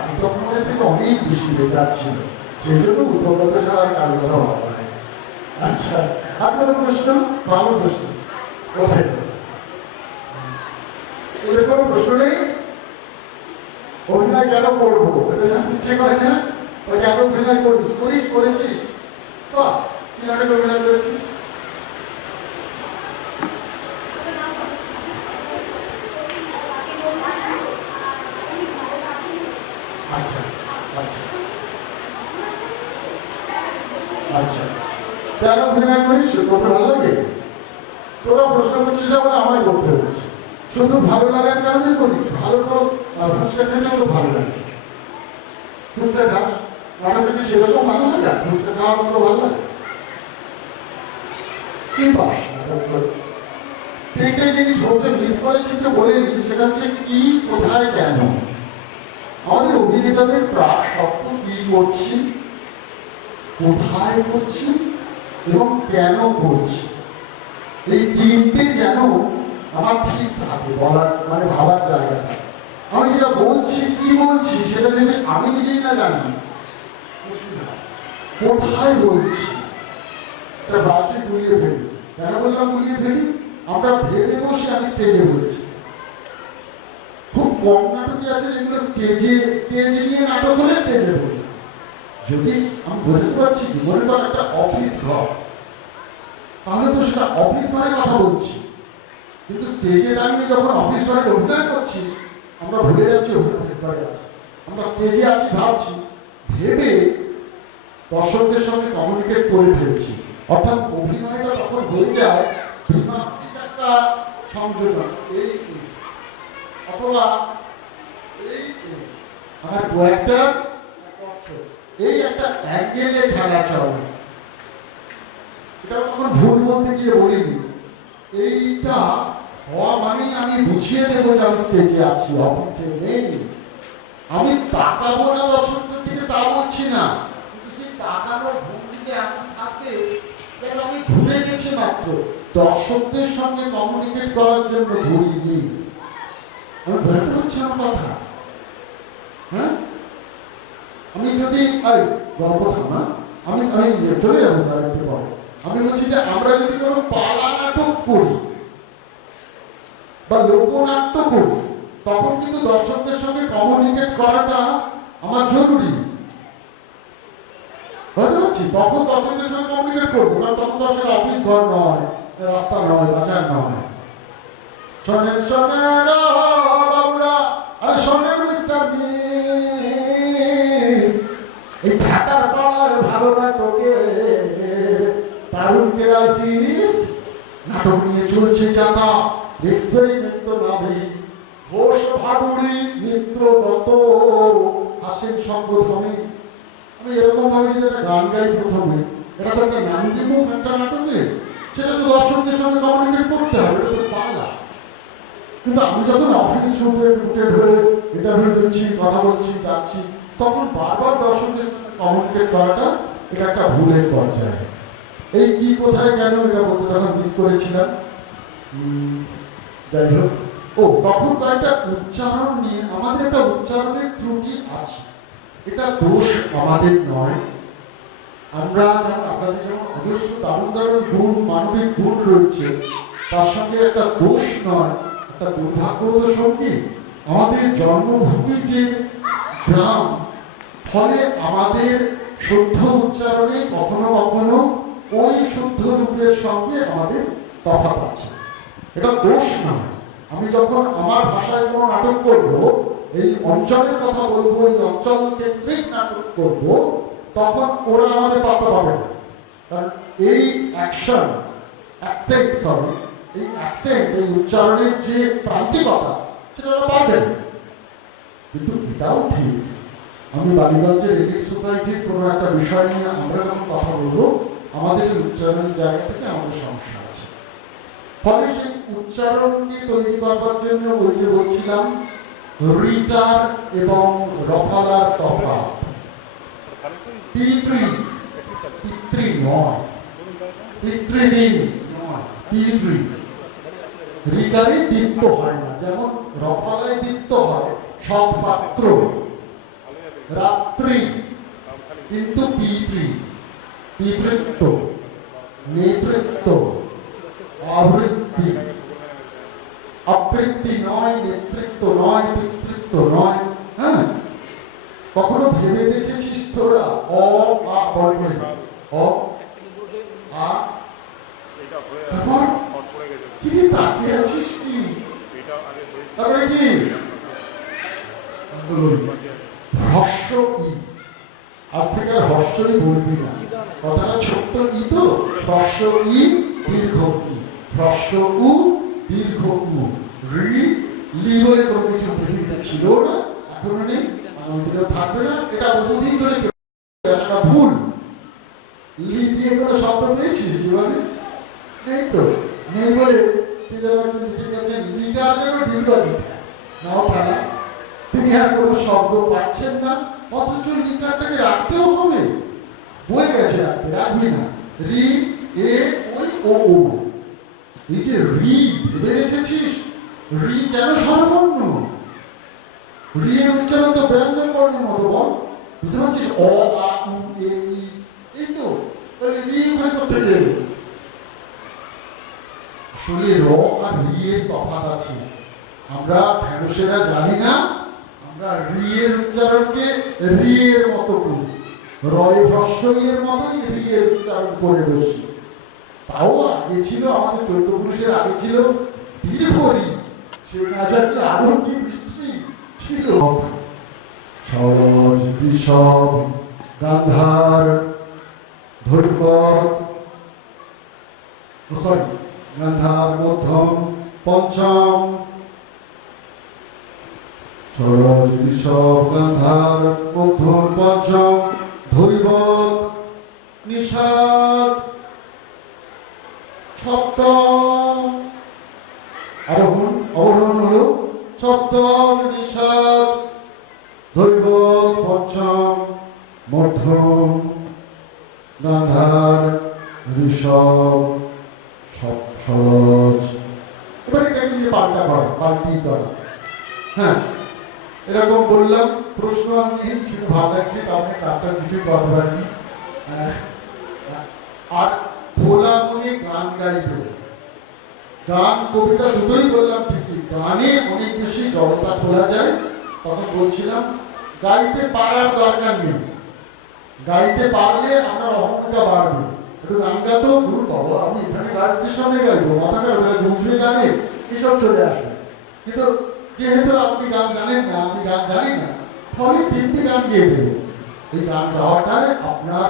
উত্তরবঙ্গের থেকে অনেক বেশি বেটার ছিল। সেই জন্য উত্তরবঙ্গের সাথে কারো কথা বলা হয়। আচ্ছা, আপনার প্রশ্ন? ভালো প্রশ্ন। কোথায় ওদের কোনো প্রশ্ন নেই? অভিনয় কেন করবো এটা জানতে ইচ্ছে করে না? ওই কেন অভিনয় করেছিস? বাহ, কি নাটকে অভিনয় করেছিস? আচ্ছা আচ্ছা আচ্ছা, কেন অভিনয় করিস? তোকে ভালো লাগে? তোরা প্রশ্ন করছিস যেমন আমায় করতে হচ্ছে। শুধু ভালো লাগার কারণে করিস? ভালো তো ফুচকা খেতেও তো ভালো লাগে। ফুচকা খাস, নাটকে কি সেরকম ভালো লাগে? ফুচকা খাওয়ার মতো ভালো লাগে? কি পাস? তিনটে জিনিস বলতে মিস করেছি, তো বলে নি। সেটা হচ্ছে কি, কোথায়, কেন। আমাদের অভিনেতাদের প্রাক শব্দ কি করছি, কোথায় করছি এবং কেন করছি, এই তিনটে যেন আমার ঠিক থাকে বলার, মানে ভাবার জায়গাটা। আমি যেটা বলছি, কি বলছি, সেটা যদি আমি নিজেই না জানি, কোথায় বলছি এটা ব্রাশে গুলিয়ে ফেলি। কেন বললাম গুলিয়ে ফেলি? আমরা ভেবে বসে আমি স্টেজে বলছি। খুব কম নাটকই আছে যেগুলো স্টেজ নিয়ে নাটক হলে স্টেজে বলি। যদি আমি বোঝাতে পারছি কি, মনে কর একটা অফিস ঘর, তাহলে তো সেটা অফিস ঘরে কথা বলছি, কিন্তু স্টেজে দাঁড়িয়ে যখন অফিস ঘরে অভিনয় করছিস, আমরা ভুলে যাচ্ছি অফিস ঘরে আছি, আমরা স্টেজে আছি ভাবছি, ভেবে দর্শকদের সঙ্গে কমিউনিকেট করে ফেলছি। অর্থাৎ অভিনয়টা তখন হয়ে যায় ত্রিমাত্রিক একটা সংযোজন, এই অথবা এই আমার কয়েকটা এই একটা অ্যাঙ্গেলে খেলা চলে। এটা তখন ভুল বলতে গিয়ে বলিনি, এইটা হওয়া মানেই আমি বুঝিয়ে দেবো যে আমি স্টেজে আছি, অফিসে নেই। আমি তাকাবো না দর্শকদের দিকে তা বলছি না, কিন্তু সেই তাকানোর ভঙ্গিতে এমন থাকে যেন আমি ঘুরে গেছি মাত্র, দর্শকদের সঙ্গে কমিউনিকেট করার জন্য ঘুরিনি। আমি বোঝাতে পারছি আমার কথা? হ্যাঁ, আমি যদি গল্প থামা, আমি চলে যাবো তার একটু পরে। আমি বলছি যে আমরা যদি কোনো পালা নাটক করি বা লোকনাট্য করি, তখন কিন্তু দর্শকদের সঙ্গে কমিউনিকেট করাটা আমার জরুরি। বুঝতে পারছি? তখন দর্শকদের সঙ্গে কমিউনিকেট করবো, কারণ তখন দর্শক অফিস ঘর নয়, রাস্তা নয়, বাজার নয়। শোনেন শোনেন বাবুরা, আরে শোনেন মিস্টার মিস, এই থাকার পাড়ায় ভালো নাটকের দারুণ ক্রাইসিস, নাটক নিয়ে চলছে যাতা, এক্সপেরিমেন্ট নামে ঘোষ ভাদুড়ি মিত্র দত্ত হাসেন সংগঠনে। আমি এরকম ভাবে যদি একটা গান গাই প্রথমে, এটা তো একটা নান্দিমুখ একটা নাটকে, সেটা তো দর্শকদের সঙ্গে কমিউনিকেট করতে হবে, এটা তো পালা। কিন্তু আমি যখন অফিস রুটেড হয়ে ইন্টারভিউ দিচ্ছি, কথা বলছি, যাচ্ছি, তখন বারবার দর্শকদের সঙ্গে কমিউনিকেট করাটা এটা একটা ভুলের পর্যায়ে। এই কি, কোথায়, কেন, এটা বলতে তখন মিস করেছিলাম। যাই হোক, ও তখন কয়েকটা উচ্চারণ নিয়ে আমাদের একটা উচ্চারণের ত্রুটি আছে, এটা দোষ আমাদের নয়। আমরা যেমন আপনাদের যেমন অজস্র দারুণ দারুণ গুণ, মানবিক গুণ রয়েছে, তার সঙ্গে একটা দোষ নয়, একটা দুর্ভাগ্য তো সঙ্গী। আমাদের জন্মভূমি যে গ্রাম, ফলে আমাদের শুদ্ধ উচ্চারণে কখনো কখনো ওই শুদ্ধ রূপের সঙ্গে আমাদের তফাৎ আছে, এটা দোষ নয়। আমি যখন আমার ভাষায় কোনো নাটক করব, এই অঞ্চলের কথা বলবো, এই অঞ্চল কেন্দ্রিক নাটক করব, তখন ওরা আমাদের পাত্তা পাবে না। কারণ এই এই উচ্চারণের যে প্রান্তিকতা, সেটা ওরা পারবে না। কিন্তু এটাও ঠিক, আমি বালিগঞ্জের এলিট সোসাইটির কোনো একটা বিষয় নিয়ে আমরা যখন কথা বলবো, আমাদের এই উচ্চারণের জায়গা থেকে আমাদের সমস্যা আছে। ফলে সেই উচ্চারণকে তৈরি করবার জন্য ওই যে বলছিলাম, রিকার এবং রফালার তফাৎ। পিতৃ নয়, পিতৃঋণ নয়, পিতৃ। রিকারে দীপ্ত হয় না, যেমন রফালায় দীপ্ত হয় সৎপাত্র, রাত্রি, কিন্তু পিতৃত্ব, নেতৃত্ব, আবৃত্তি, আবৃত্তি নয়, নেতৃত্ব নয়, পিতৃত্ব নয়। হ্যাঁ, কখনো ভেবে দেখেছিস তোরা? অ আ বল করে অ আ, তারপর কি তাকিয়ে আছিস কি? তারপরে কি হ্রস্ব ই, আজ থেকে আর হ্রস্বই বলবি না, কথাটা ছোট্ট ই তো, হ্রস্ব ই দীর্ঘ ই, হ্রস্ব উ দীর্ঘ উ, লি বলে কোনো কিছু পৃথিবীতে ছিল না, এখনো নেই, আগামী দিনেও থাকবে না। এটা বহুদিন ধরে একটা ভুল। লি দিয়ে কোনো শব্দ পেয়েছিস জীবনে? নেই তো, নেই বলে লিখে গেছেন লিকার যেন ডিলবাজিটা নাও ফেলা, তিনি আর কোনো শব্দ পাচ্ছেন না, অথচ লিকারটাকে রাখতেও হবে, বয়ে গেছে রাখতে, রাখবি না। রি এ ওই ও ও, এই যে রি, ভেবে দেখেছিস রি কেন স্বরবর্ণ? রি এর উচ্চারণ তো ব্যঞ্জন বর্ণের মতো, বল, বুঝতে পারছিস? অ আ উ এ ই, এই তো, তাহলে রি ওখানে করতে গেলে আসলে র আর রি এর তফাৎ আছে। আমরা ঢ্যাঁড়সেরা জানি না, আমরা রি এর উচ্চারণকে রি এর মতো করি, রয়ে হ্রস্ব এর মতোই রি এর উচ্চারণ করে বসি। তাও আগে ছিল, আমাদের 14 পুরুষের আগে ছিল দীর্ঘ রি, সে না জানলে আরো কি মিস্ত্রি ছিল। সরজ বিষব গান্ধার ধৈর্বত, সরি, গান্ধার মধ্যম পঞ্চম, সরজ বিষব গান্ধার মধ্যম পঞ্চম, ধৈর্বত নিষাদ সপ্তম, আরোহণ অবরোহণ হলো সপ্তম, নিষাদ, ধৈর্বত পঞ্চম, মধ্যম, গান্ধার, ঋষভ, সরজ। এবার এটাকে নিয়ে পাল্টি করা। হ্যাঁ, এরকম বললাম, প্রশ্ন আর নেই, শুধু ভালো লাগছে, তাহলে কাজটা কিছুই করতে পারিনি। আর খোলা মনে গান গাইবে, গান কবিতা দুটোই বললাম ঠিকই, গানে অনেক বেশি জড়তা খোলা যায়। তখন বলছিলাম গাইতে পারার দরকার নেই, গাইতে পারলে আপনার অহংকার বাড়বে। একটু গান গাতো, দূর বাবা আমি এখানে গাইতের সামনে গাইবো, মাথা খারাপ হলে বুঝবে গানে, এসব চলে আসবে। কিন্তু যেহেতু আপনি গান জানেন না, আমি গান জানি না, ফলে 3টি গান গিয়ে দেবো। এই গান গাওয়াটায় আপনার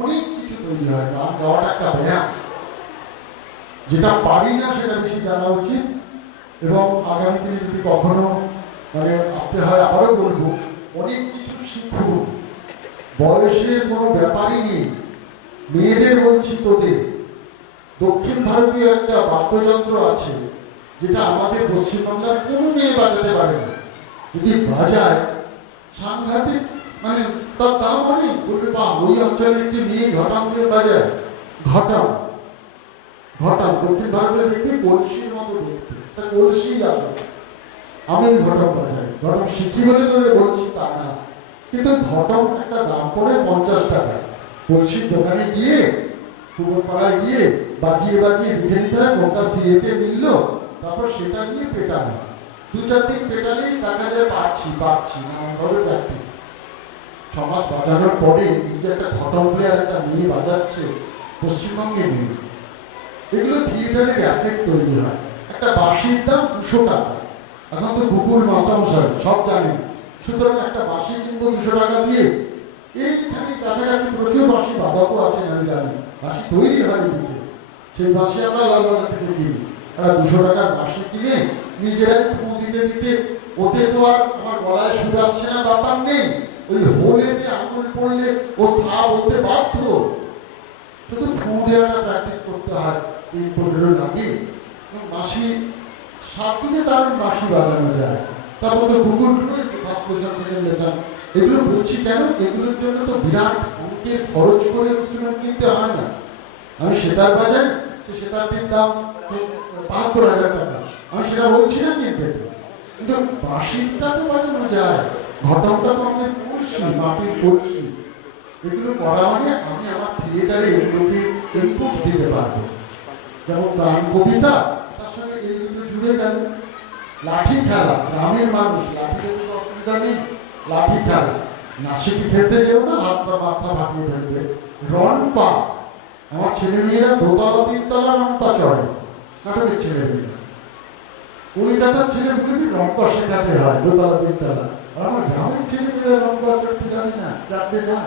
অনেক কিছু তৈরি হয়। গান গাওয়াটা একটা ব্যায়াম, যেটা পারি না সেটা বেশি জানা উচিত। এবং আগামী দিনে যদি কখনো আসতে হয়, আবারও বলবো, অনেক কিছু শিখুন, বয়সের কোনো ব্যাপারই নেই। মেয়েদের বলছি, তোদের দক্ষিণ ভারতীয় একটা বাদ্যযন্ত্র আছে, যেটা আমাদের পশ্চিমবাংলার কোনো মেয়ে বাজাতে পারে না। যদি বাজায় সাংঘাতিক, তার দাম অনেক, বলবে বা ওই অঞ্চলের একটি মেয়ে ঘটামকে বাজায়, ঘটাম, দক্ষিণ ভারতে দেখতে কলসির মতো দেখতে, একটা কলসি আসলে আমি ঘটক বাজাই, ঘটক শিখি বলে তোদের বলছি তা না, কিন্তু ঘটক একটা দাম পড়ে 50 টাকা। কলসির দোকানে গিয়ে পুকুরপাড়ায় গিয়ে বাজিয়ে বাজিয়ে লিখে নিতে হয় কোনটা সিএতে মিলল, তারপর সেটা নিয়ে পেটানো। 2-4 দিন পেটালেই দেখা যায় পাচ্ছি নানানভাবে প্র্যাকটিস। 6 মাস বাজানোর পরে নিজে একটা ঘটক প্লেয়ার একটা মেয়ে বাজাচ্ছে, পশ্চিমবঙ্গে নেই। এগুলো থিয়েটারের অ্যাসেট তৈরি হয়। একটা বাঁশির দাম 200 টাকা। এখন তো গুগল মাস্টারমশাই সব জানেন, সুতরাং একটা বাঁশি কিনবো 200 টাকা দিয়ে। এইখানে কাছাকাছি প্রচুর বাঁশি বাদকও আছেন, আমি জানি, বাঁশি তৈরি হয় এদিকে। সেই বাঁশি আমরা লালবাজার থেকে কিনি। একটা 200 টাকার বাঁশি কিনে নিজেরাই ফোঁ দিতে দিতে, ওতে তো আর আমার গলায় সুর আসছে না ব্যাপার নেই, ওই হোলেতে আঙুল পড়লে ও সা বলতে বাধ্য। শুধু ফোঁ দেওয়াটা প্র্যাকটিস করতে হয়, 3-15 লাগে। বাঁশি 7 দিনে দারুণ বাঁশি বাজানো যায়। তারপর তো গুগল রয়েছে, ফার্স্ট লেসন, সেকেন্ড লেসন। এগুলো বলছি কেন, এগুলোর জন্য তো বিরাট অঙ্কের খরচ করে ইনস্ট্রুমেন্ট কিনতে হয় না। আমি সেতার বাজাই, সে সেতারটির দাম 72,000 টাকা, আমি সেটা বলছি না কিনতে, কিন্তু বাঁশিটা তো বাজানো যায়। ঘটকটা তো আমাদের কলসি, মাটির কলসি। এগুলো করা মানে আমি আমার থিয়েটারে এগুলোকে ইনপুট দিতে পারবো। যেমন গান, কবিতা, তার সঙ্গে এই দুটো জুড়ে গেল। লাঠি খেলা, গ্রামের মানুষ লাঠি খেতে তো অসুবিধা নেই, লাঠি খেলা। নাসিকি খেতে যেও না, হাত পা মাথা ফাটিয়ে ফেলবে। রনপা, আমার ছেলে মেয়েরা 2তলা 3তলা রনপা চড়ে, নাটকের ছেলে মেয়েরা। কলকাতার ছেলে মেয়েদের রনপা শেখাতে হয় 2তলা 3তলা। আর আমার গ্রামের ছেলে মেয়েরা রনপা চড়তে জানে না, জানবে না।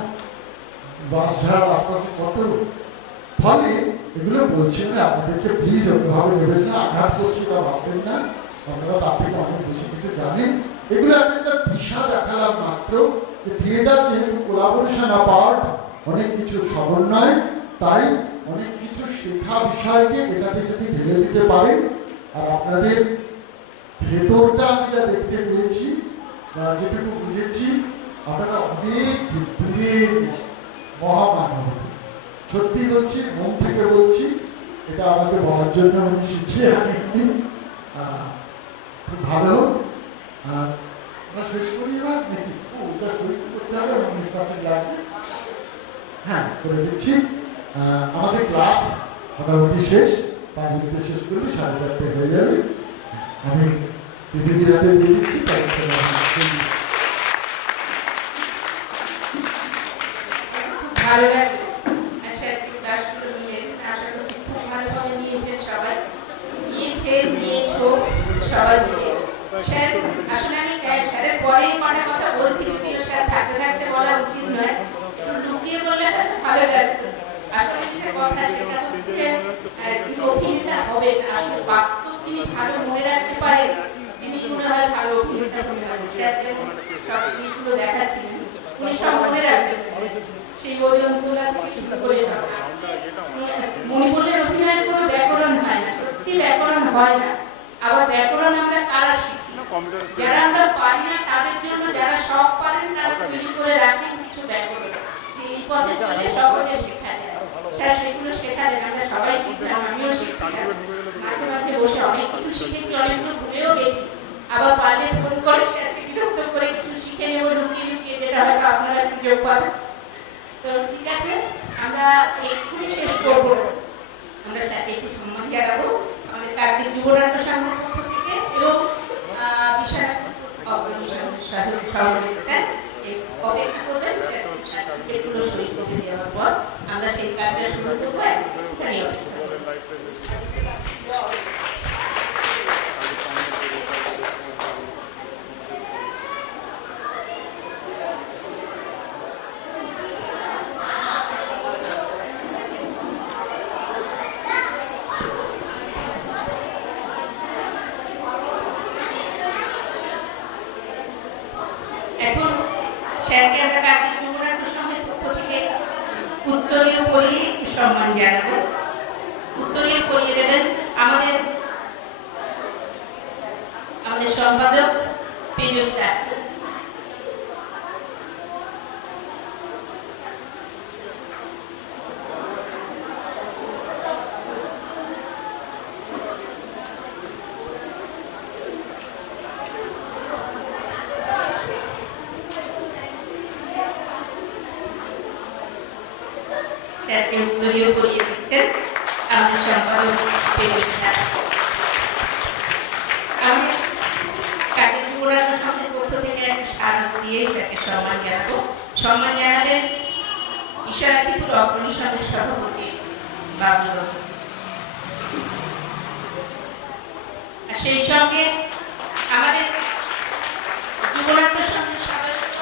বাঁশঝাড় আশপাশে কত। ফলে এগুলো বলছি না, আপনাদেরকে প্লিজ ওইভাবে নেবেন না, আঘাত করছি বা ভাববেন না, আপনারা তার থেকে অনেক বেশি কিছু জানেন। এগুলো একটা দিশা দেখালাম মাত্র। থিয়েটার যেহেতু কোলাবোরেশন অ্যাপার্ট, অনেক কিছুর সমন্বয়, তাই অনেক কিছু শেখা বিষয়কে এটাতে যদি ঢেলে দিতে পারেন, আর আপনাদের ভেতরটা আমি যা দেখতে পেয়েছি বা যেটুকু বুঝেছি, আপনারা অনেক দূরের মহামানব। সত্যি বলছি, মন থেকে বলছি, এটা আমাকে বলার জন্য আমি শিখিয়ে আনেননি। খুব ভালো। আমরা শেষ করি এবার নাকি? ওটা শরীর করতে হবে, আমার কাছে লাগবে। হ্যাঁ, করে দিচ্ছি। আমাদের ক্লাস মোটামুটি শেষ, 5 মিনিটে শেষ করলে 4:30 হয়ে যাবে। আমি পৃথিবীর হাতে দিয়ে দিচ্ছি। ভালো লাগবে। আশা করি ক্লাসগুলো নিয়ে আশা করছি খুব ভালোভাবে নিয়েছেন সবাই, নিয়েছো সবাই মিলে। স্যার আসলে আমি স্যারের পরেই কটা কথা বলছি, যদিও স্যার থাকতে থাকতে বলা উচিত নয়, একটু লুকিয়ে বললে ভালো লাগতো। আসলে যেটা কথা সেটা হচ্ছে তিনি অভিনেতা হবেন, আসলে বাস্তব তিনি ভালো মনে রাখতে পারেন, তিনি মনে হয় ভালো অভিনেতা হতে পারেন। স্যার যেমন সব জিনিসগুলো দেখাচ্ছিলেন, উনি সব মনে রাখতেন। সেই ওজন তোলা থেকে শুরু করে সব। মনে বললেন অভিনয়ের কোনো ব্যাকরণ হয় না, সত্যি ব্যাকরণ হয় না। আবার ব্যাকরণ আমরা কারা শিখি, যারা আমরা পারি না তাদের জন্য, যারা সব পারেন তারা তৈরি করে রাখেন কিছু ব্যাকরণ, এই পথে চলে সহজে শেখা যায়। স্যার সেগুলো শেখালেন, আমরা সবাই শিখলাম, আমিও শিখছিলাম। মাঝে মাঝে বসে অনেক কিছু শিখেছি, অনেকগুলো ভুলেও গেছি। আবার পারলে ফোন করে স্যারকে বিরক্ত করে কিছু শিখে নেব লুকিয়ে লুকিয়ে, যেটা হয়তো আপনারা সুযোগ পাবেন। তো ঠিক আছে, আমরা এক্ষুনি শেষ করবো। আমরা স্যারকে একটু সম্মান জানাবো আমাদের কার্তিক যুবনাট্য সংঘের পক্ষ থেকে এবং বিশাল সহযোগিতা। অপেক্ষা করবেন, সার্টিফিকেটগুলো সই করে দেওয়ার পর আমরা সেই কাজটা শুরু করবো। একটুখানি অপেক্ষা করবো। এখন স্যারকে আমরা কার্তিক যুবনাট্য সংঘের পক্ষ থেকে উত্তরীয় পরিয়ে সম্মান জানাবো। উত্তরীয় পরিয়ে দেবেন আমাদের সম্পাদক পেজস দা। স্যারকে উত্তরীয় করিয়ে দিচ্ছেন আমাদের সম্পাদক পেরেছেন। আমি কাজের যুবরাজ সঙ্গের পক্ষ থেকে একটা স্মারক দিয়ে স্যারকে সম্মান জানাবো। সম্মান জানাবেন ঈশ্বরাত্রিপুর অগ্রণী সঙ্গের সভাপতি বাবলু বাবু। আর সেই সঙ্গে আমাদের যুবনাট্য সঙ্গের সদস্য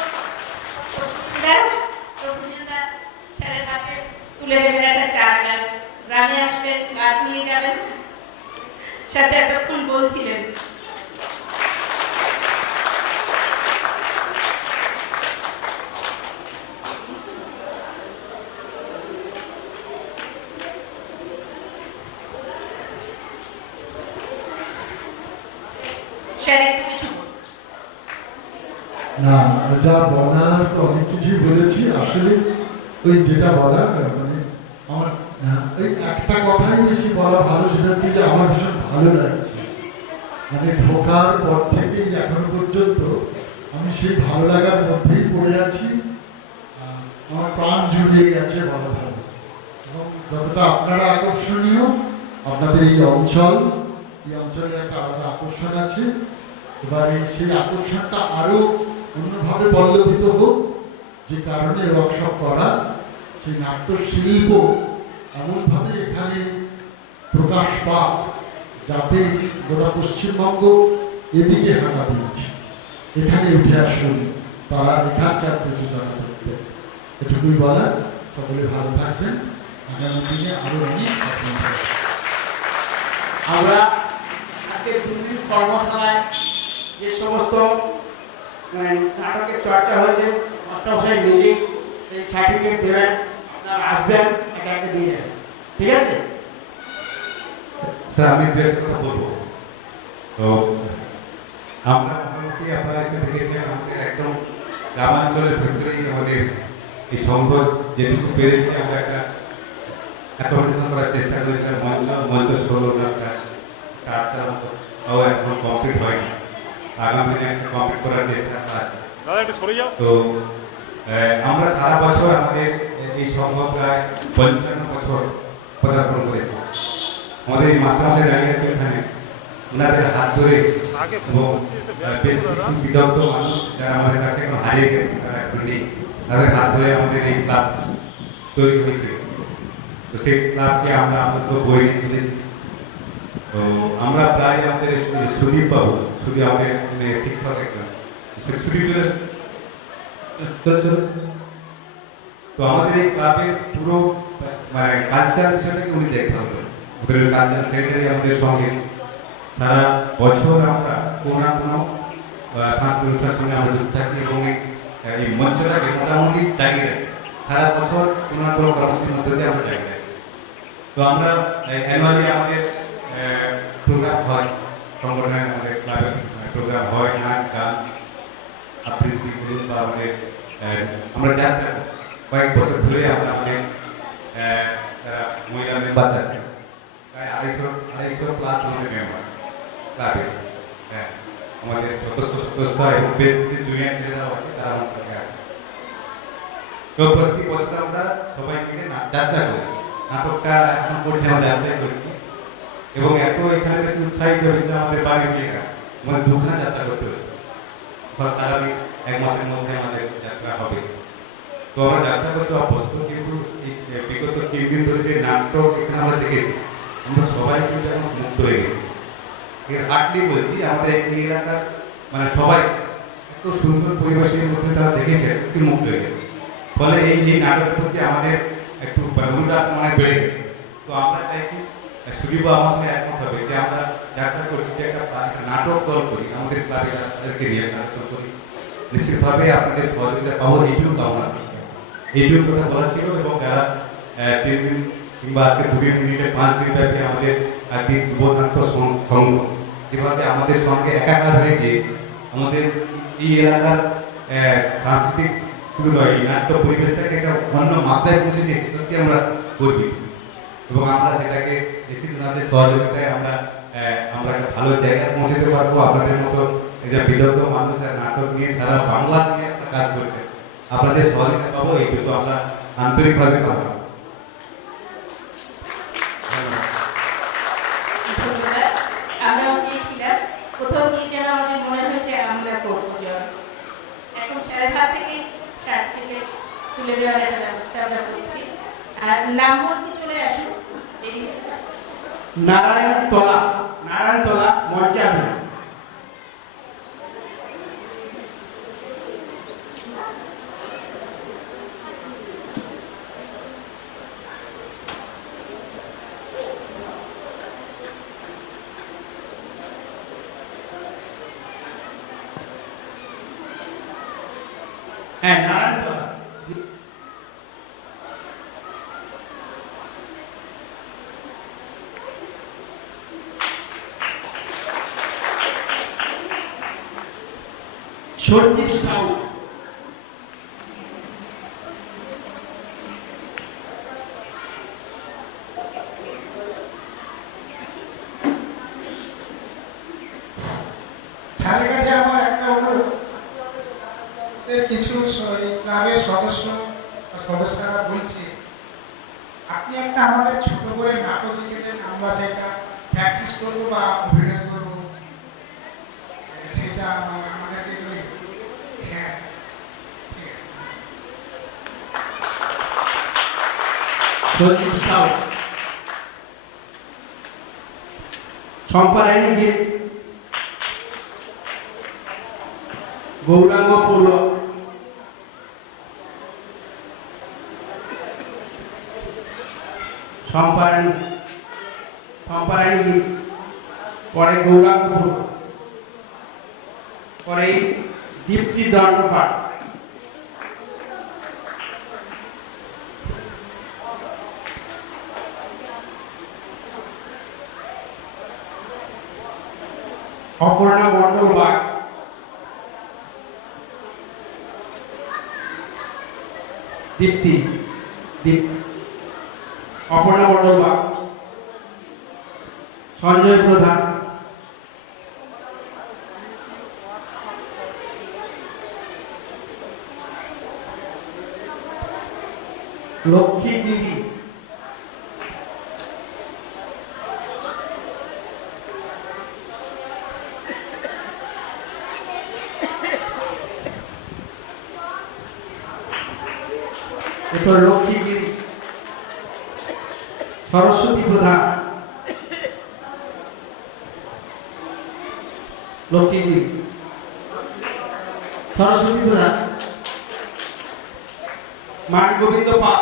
প্রফুল্লদা স্যারের হাতে তুলে দেবেন একটা চারা গাছ। গ্রামে আসবেন, গাছ নিয়ে যাবেন, সাথে এতক্ষণ বলছিলেন। স্যার একটু কিছু না, যা বলার তো অনেক কিছুই বলেছি। আসলে ওই যেটা বলার মানে আমার ওই একটা কথাই বেশি বলা ভালো, সেটা হচ্ছে যে আমার ভীষণ ভালো লাগছে। মানে ঢোকার পর থেকেই এখনো পর্যন্ত আমি সেই ভালো লাগার মধ্যেই পড়ে আছি। আমার প্রাণ জুড়িয়ে গেছে বলা ভালো। এবং যতটা আপনারা আকর্ষণীয়, আপনাদের এই অঞ্চলের একটা আলাদা আকর্ষণ আছে। এবারে সেই আকর্ষণটা আরো অন্যভাবে পল্লবিত হোক, যে কারণে ওয়ার্কশপ করা, সেই নাট্যশিল্প এমনভাবে এখানে প্রকাশ পাক যাতে গোটা পশ্চিমবঙ্গ এদিকে হাঁটা দিক, এখানে উঠে আসুন তারা এখানকার প্রযোজনা করতে। এটুকুই বলার। সকলে ভালো থাকবেন, আগামী দিনে আরো অনেক স্বপ্ন থাকবে। আমরা আজকে 2 দিন কর্মশালায় যে সমস্ত নাটকের চর্চা হয়েছে, মাস্টারমশাই নিজে সেই সার্টিফিকেট দেবেন, আপনারা আসবেন, একে একে দিয়ে যাবেন। ঠিক আছে স্যার? আমি দু একটা কথা বলবো। তো আমরা মোটামুটি আপনারা এসে দেখেছেন আমাদের একদম গ্রামাঞ্চলের ভেতরেই আমাদের এই সংঘ যেটুকু পেরেছে আমরা একটা অ্যাকোমোডেশন করার চেষ্টা করেছিলাম। মঞ্চ 16টা 8টার মতো, তাও এখন কমপ্লিট হয়নি। আগামী দিনে একটা কমপ্লিট করার চেষ্টা আছে। তো আমরা সারা বছর আমাদের এই সংঘ প্রায় 55 বছর পদার্পণ করেছে। আমাদের এই মাস্টারমশাই দাঁড়িয়ে আছে এখানে, ওনাদের হাত ধরে এবং বেশ কিছু বিদগ্ধ মানুষ যারা আমাদের কাছে এখন হারিয়ে গেছে, তারা এখন নেই, তাদের হাত ধরে আমাদের এই ক্লাব তৈরি হয়েছে। তো সেই ক্লাবকে আমরা আমাদের বই নিয়ে চলেছি। তো আমরা প্রায় আমাদের সুদীপ বাবু, শুধু আমাদের শিক্ষক একজন সুদীপ চলে। তো আমাদের এই ক্লাবের পুরো মানে কালচার বিষয়টাকে উনি দেখতে হবে। কালচার সেক্রেটারি আমাদের সঙ্গে সারা বছর আমরা কোনো না কোনো সাংস্কৃতিক অনুষ্ঠানের সঙ্গে আমরা যুক্ত থাকি এবং এই মঞ্চটাকে মোটামুটি জাগিয়ে রাখি। সারা বছর কোনো না কোনো কর্মসূচির মধ্যে দিয়ে আমরা জাগিয়ে রাখি। তো আমরা অ্যানুয়ালি আমাদের প্রোগ্রাম হয়, সংগঠনে আমাদের ক্লাবে প্রোগ্রাম হয়, নাচ গান আবৃত্তি বলুন বা আমাদের আমরা যাত্রা কয়েক বছর ধরে আমরা আমাদের যারা মহিলা মেম্বার আছে প্রায় 250 প্লাস আমাদের মেম্বার ক্লাবে। হ্যাঁ, আমাদের সদস্য এবং বেশ কিছু জুনিয়র ছেলেরাও আছে, তারা আমার সঙ্গে আছে। তো প্রতি বছর আমরা সবাই মিলে যাত্রা করি। নাটকটা এখন করছি, আমরা যাত্রাই করছি এবং এত এখানে বেশি উৎসাহিত হয়েছিল আমাদের বাড়ির মেয়েরা, আমাদের 2খানা যাত্রা করতে হয়েছে। তারা 1 মাসের মধ্যে আমাদের যাত্রা হবে। তো আমরা যাত্রা করতে অভ্যস্ত, কিন্তু এই বিগত 3 দিন ধরে যে নাটক এখানে আমরা দেখেছি, আমরা সবাই কিন্তু এখন মুক্ত হয়ে গেছি। হার্ডলি বলছি, আমাদের এই এলাকার মানে সবাই এত সুন্দর পরিবেশের মধ্যে তারা দেখেছে, কিন্তু মুক্ত হয়ে গেছে। ফলে এই নাটকের প্রতি আমাদের একটু অনুরাগ মানে বেড়ে গেছে। তো আমরা চাইছি সুদীপ আমার সঙ্গে একমত হবে যে আমরা যাত্রা করছি, যে একটা নাটক দল করি, আমাদের ক্লাবে তাদেরকে নিয়ে নাটক করি, নিশ্চিতভাবে আপনাদের সহযোগিতা পাবো, এইটুকু কামনা করছি। এইটুকু কথা বলা ছিল। এবং যারা 3 দিন কিংবা আজকে 2 দিন মিনিটে 5 দিন ব্যাপী আমাদের একদিন যুবনাট্য সংঘ যেভাবে আমাদের সঙ্গে একাকার হয়ে গিয়ে আমাদের এই এলাকার সাংস্কৃতিক শুধু নয়, এই নাট্য পরিবেশটাকে একটা অন্য মাত্রায় পৌঁছে দিয়ে সত্যি আমরা করবি এবং আমরা সেটাকে আপনাদের সহযোগিতায় আমরা একটা ভালো জায়গায় পৌঁছাতে পারবো। আপনাদের মতো একজন বিদগ্ধ মানুষ যারা নাটক নিয়ে সারা বাংলা নিয়ে একটা কাজ করছে, আপনাদের সহযোগিতা পাবো, এইটুকু আমরা আন্তরিকভাবে পাবো। তুলে দেওয়ার একটা ব্যবস্থা আমরা করছি। আর নাম বলতে চলে আসুন। নারায়ণতলা, নারায়ণতলা মঞ্চে আসুন। হ্যাঁ, নারায়ণতলা। সঞ্জীব সাউ, স্যারের কাছে আমার একটা অনুরোধ, কিছু এই ক্লাবের সদস্য বা সদস্যরা বলছে আপনি একটা আমাদের ছোট করে নাটক লিখে দেন, আমরা সেটা প্র্যাকটিস করবো বা অভিনয় করবো, সেটা আমাদেরকে হ্যাঁ ঠিক আছে। সঞ্জীব সাউ, সম্পারায়ণী গীত, গৌরাঙ্গ পূর্ব, সম্পারায়ণী, সম্পারায়ণী গীত, পরে গৌরাঙ্গ পূর্ব, পরে দীপ্তি দণ্ডপাঠ, অপর্ণা মণ্ডল বাগ, দীপ্তি, অপর্ণা মণ্ডল বাগ, সঞ্জয় প্রধান, লক্ষ্মী গিরি, এরপর লক্ষ্মী গিরি, সরস্বতী প্রধান, লক্ষ্মী গিরি, সরস্বতী প্রধান, মান গোবিন্দ পাল,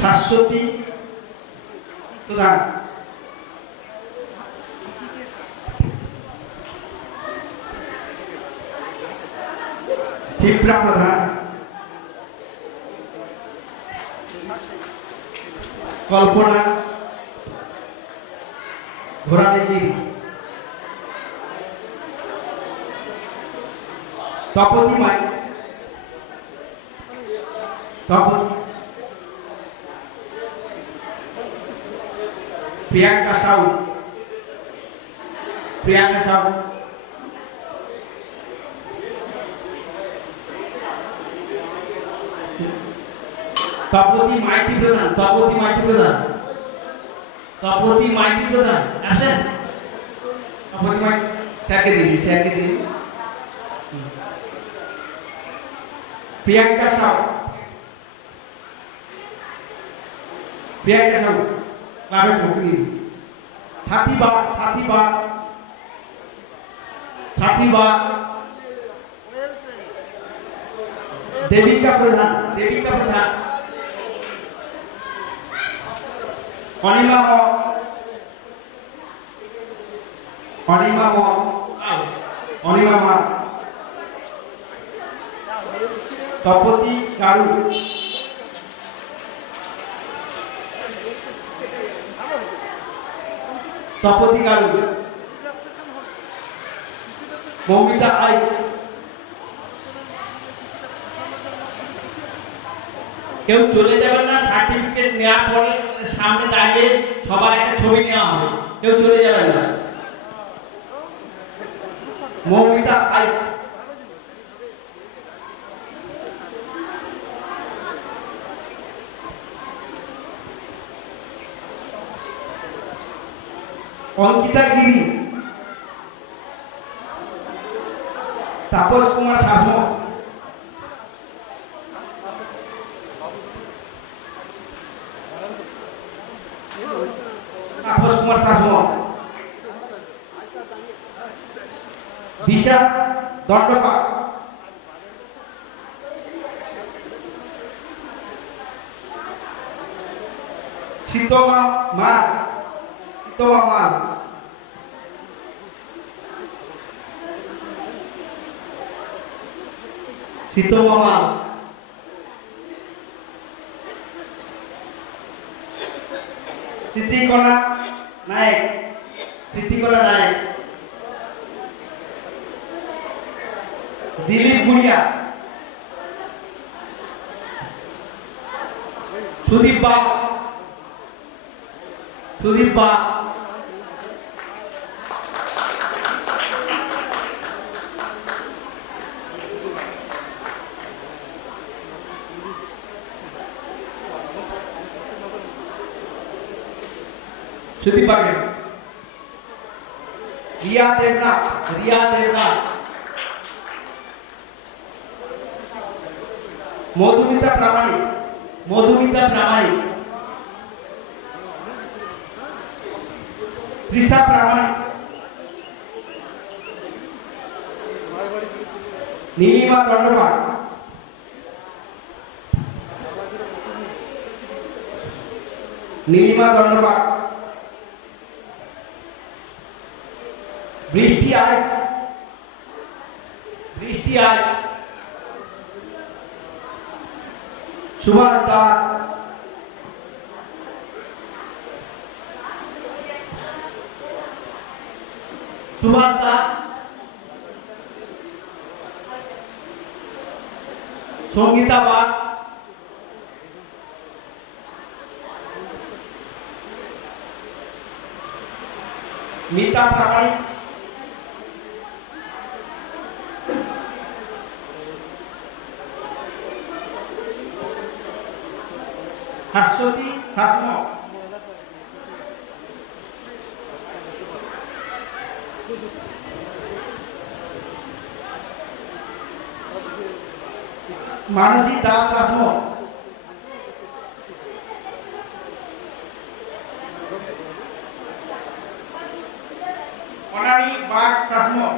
শাশ্বতী প্রধান, শিপ্রা প্রধান, কল্পনা ঘোরামেগিরি, তপতি মাই, প্রিয়াঙ্কা সাউ, প্রিয়াঙ্কা সাউ, তপতি মাইতি প্রধান, তপতি মাইতি প্রধান, তপতি মাইতি প্রধান আসেন, তপতি মাইতি স্যারকে দিন, স্যারকে দিন। প্রিয়াঙ্কা সাউ, প্রিয়াঙ্কা সাউ ক্লাবের ভগ্নী, সাথীবা, সাথীবা, সাথীবা, দেবিকা প্রধান, দেবিকা প্রধান, অনিমা ম, অনিমা ম, অনিমা মা, তপতি কারু, তপতি কারু, মৌমিতা আই, কেউ চলে যাবেন না, সার্টিফিকেট নেওয়ার পরে সামনে দাঁড়িয়ে সবার একটা ছবি নেওয়া হবে, কেউ চলে যাবেন না। মৌমিতা আই, অঙ্কিতা গিরি, তাপস কুমার শাসমল, তাপস কুমার শাসমল, দিশা দণ্ডপাট, শীতমা মাল, শীতমা মাল, শীতমা মাল, স্মৃতিকণা নায়ক, স্মৃতিকণা নায়ক, দিলীপ গুড়িয়া, সুদীপ বা, সুদীপ বা, সুদীপ বাগে, রিয়া দেবনাথ, রিয়া দেবনাথ, মধুমিতা প্রামাণিক, মধুমিতা প্রামাণিক, তৃষা প্রামাণিক, নীলিমা দণ্ডপাট, নীলিমা দণ্ডপাট, বৃষ্টি আজ, বৃষ্টি আজ, সুভাষ দাস, সুভাষ দাস, সঙ্গীতা বাগ, মিতা প্রামাণিক, হাস্যতী শাসমল, মানসী দাস শাসমল, অনানী বাগ শাসমল,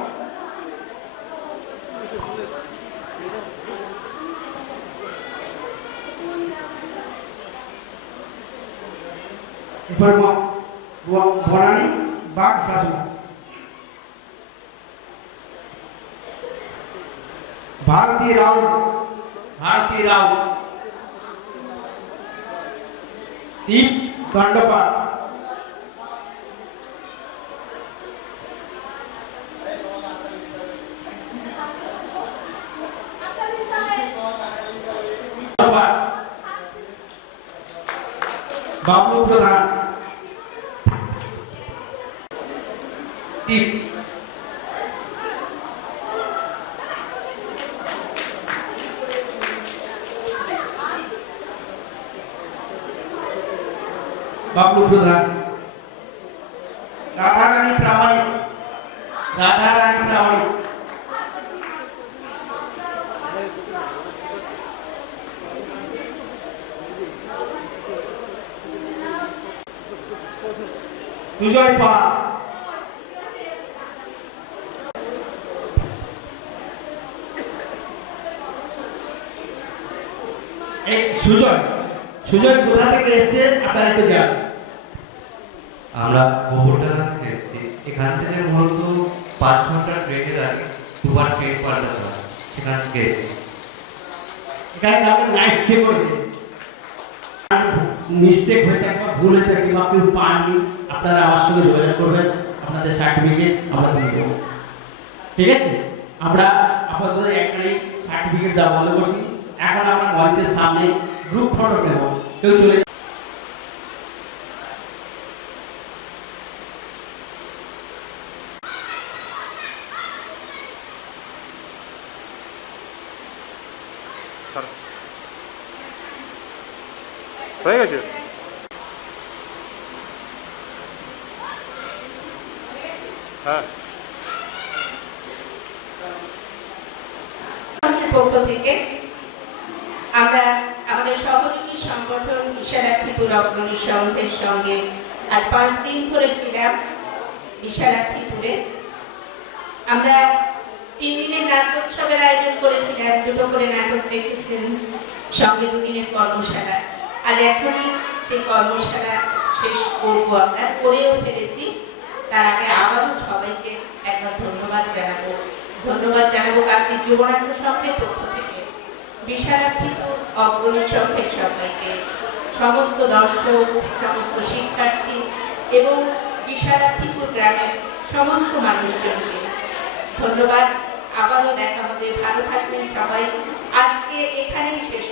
বনানী বাগ শাসমল, भारती राव, भारती राव, दीप दंडपाट, बाबू प्रधान, दीप, बाबू प्रधान, राधा रानी प्रामाणिक, राधा रानी प्रामाणिक, सुजय पाल, एक सुजय, সুজয় কোথা থেকে এসেছে আপনারা একটু জান। আমরা গোবরডাঙ্গা থেকে এসেছি। এখান থেকে মূলত 5 ঘন্টা ট্রেনের আগে দুবার ট্রেন পাল্টাতে হয়, সেখান থেকে এসেছি। এখানে তাদের নাইট স্টে করেছে, মিস্টেক হয়ে থাকে বা ভুল হয়ে থাকে বা কেউ পাননি, আপনারা আমার সঙ্গে যোগাযোগ করবেন, আপনাদের সার্টিফিকেট আমরা দিয়ে দেবো। ঠিক আছে, আমরা আপনাদের একটাই সার্টিফিকেট দেওয়া বন্ধ করছি। এখন আমরা মঞ্চের সামনে গ্রুপ ফটো নেব, কেউ চলে হয়ে গেছে। পক্ষ থেকে আমরা আমাদের সহযোগী সংগঠন বিশালাক্ষীপুর অগ্রণী সংঘের সঙ্গে আজ 5 দিন ধরে ছিলাম বিশালাক্ষীপুরে। আমরা 3 দিনের নাট্যোৎসবের আয়োজন করেছিলাম, 2টো করে নাটক দেখেছিলেন, সঙ্গে 2 দিনের কর্মশালা। আজ এখনই সেই কর্মশালা শেষ করবো, আমরা করেও ফেলেছি। তার আগে আবারও সবাইকে একবার ধন্যবাদ জানাবো কালকে যুবনাট্য সংঘের পক্ষ থেকে, বিশালাক্ষীপুর অগ্রণী সংঘের সবাইকে, সমস্ত দর্শক, সমস্ত শিক্ষার্থী এবং বিশালাক্ষীপুর গ্রামের সমস্ত মানুষজনকে ধন্যবাদ। আবারও দেখা হবে, ভালো থাকবেন সবাই। আজকে এখানেই শেষ